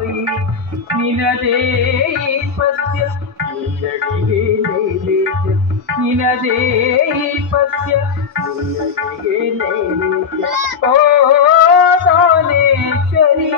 ತಾಯಿ ನಿನದೇ ಪದ್ಯ ನಿನ್ನಡಿಗೆ ನೈವೇದ್ಯ ನಿನದೇ ಪದ್ಯ ನಿನ್ನಡಿಗೆ ನೈವೇದ್ಯ ಓ ದಾನೇಶ್ವರಿ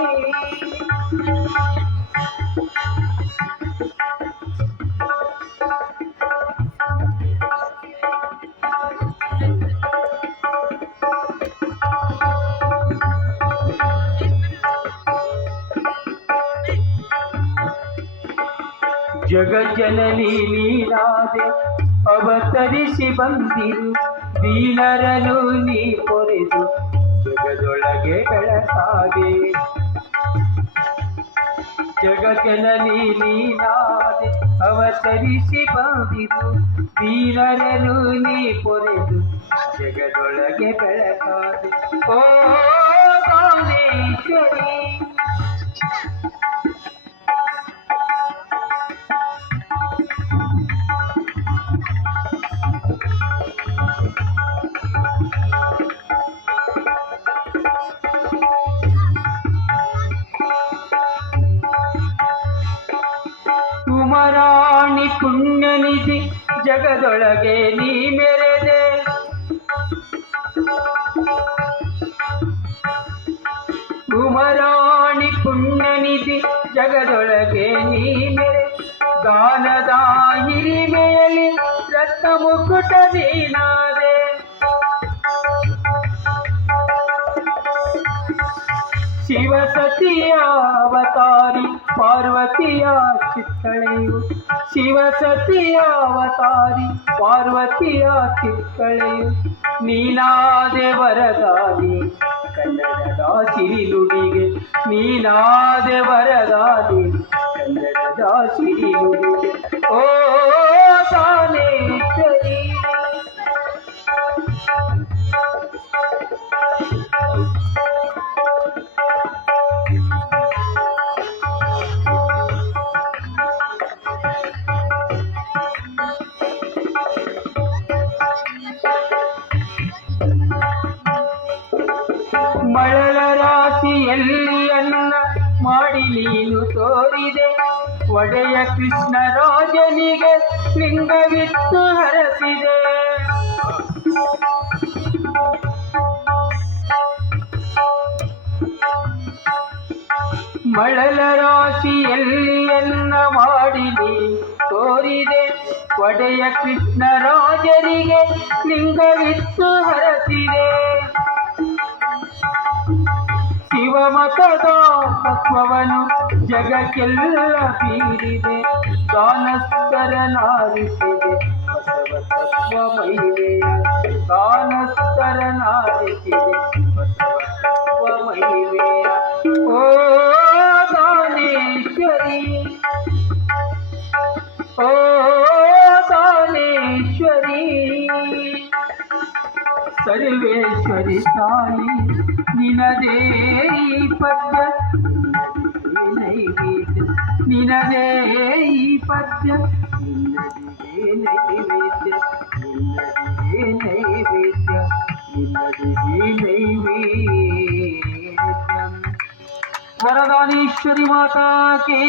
ಜಗಜ್ಜನನಿ ನೀನಾದೆ ಅವತರಿಸಿ ಬಂದಿರು ದೀನರನು ನೀ ಪೊರೆದು ಜಗದೊಳಗೆ ಬೆಳಕಾಗೆ ಜಗಜ್ಜನನಿ ನೀನಾದೆ ಅವತರಿಸಿ ಬಂದಿರು ದೀನರನು ನೀ ಪೊರೆದು ಜಗದೊಳಗೆ ಬೆಳಕಾಗೆ ಓ ದಾನೇಶ್ವರಿ ಉಮರಾಣಿ ಪುಣ್ಯನಿಧಿ ಜಗದೊಳಗೆ ನೀ ಮೆರೆದೆ ಉಮರಾಣಿ ಪುಣ್ಯನಿಧಿ ಜಗದೊಳಗೆ ನೀ ಮೆರೆ ಗಾನದ ಹಿರಿಮೆಯಲ್ಲಿ ರತ್ನ ಮುಕುಟ ನೀನಾದೆ ಶಿವಸತಿಯ ಅವತಾರಿ ಪಾರ್ವತಿಯ ಚಿತ್ತಳೆಯು ಶಿವಸತಿಯ ಅವತಾರಿ ಪಾರ್ವತಿಯ ಚಿತ್ತಳೆಯು ನೀನಾದೆ ವರದಾನಿ ಕನ್ನಡದ ಸಿರಿನುಡಿಗೆ ನೀನಾದೆ ವರದಾನಿ ಕನ್ನಡದ ಸಿರಿನುಡಿಗೆ ಓ ದಾನೇಶ್ವರಿ ಮಳಲ ರಾಶಿಯಲ್ಲಿ ಅನ್ನ ಮಾಡಿ ನೀನು ತೋರಿದೆ ಒಡೆಯ ಕೃಷ್ಣರಾಜನಿಗೆ ಲಿಂಗವಿತ್ತು ಹರಸಿದೆ ಮಳಲ ರಾಶಿಯಲ್ಲಿ ಅನ್ನ ಮಾಡಿ ನೀನು ತೋರಿದೆ ಒಡೆಯ ಕೃಷ್ಣರಾಜರಿಗೆ ಲಿಂಗವಿತ್ತು ಹರಸಿದೆ ಶಿವಮತದ ತತ್ವವನ್ನು ಜಗಕ್ಕೆಲ್ಲ ಬೀರಿದೆ ಗಾನಸ್ಥರನಾರಿಸಿದೆ ಬಸವ ತತ್ವ ಮಹಿಮೆಯ ಗಾನಸ್ಥರನಾರಿಸಿದೆ ಬಸವ ತತ್ವ ಮಹಿಮೆಯ ಓ ದಾನೇಶ್ವರಿ ಓ ದಾನೇಶ್ವರಿ ಸರ್ವೇಶ್ವರಿ ತಾಯಿ ನಿನದೇ ಪದ್ಯ ನೈವೇದ್ಯ ನಿನದೇ ಪದ್ಯ ನಿನ್ನದಿಗೆ ನೈವೇದ್ಯ ನಿನ್ನದಿಗೆ ನೈವೇದ್ಯ ನಿನ್ನದಿಗೆ ನೈವೇದ್ಯ ವರದಾನೇಶ್ವರಿ ಮಾತಾ ಕೆ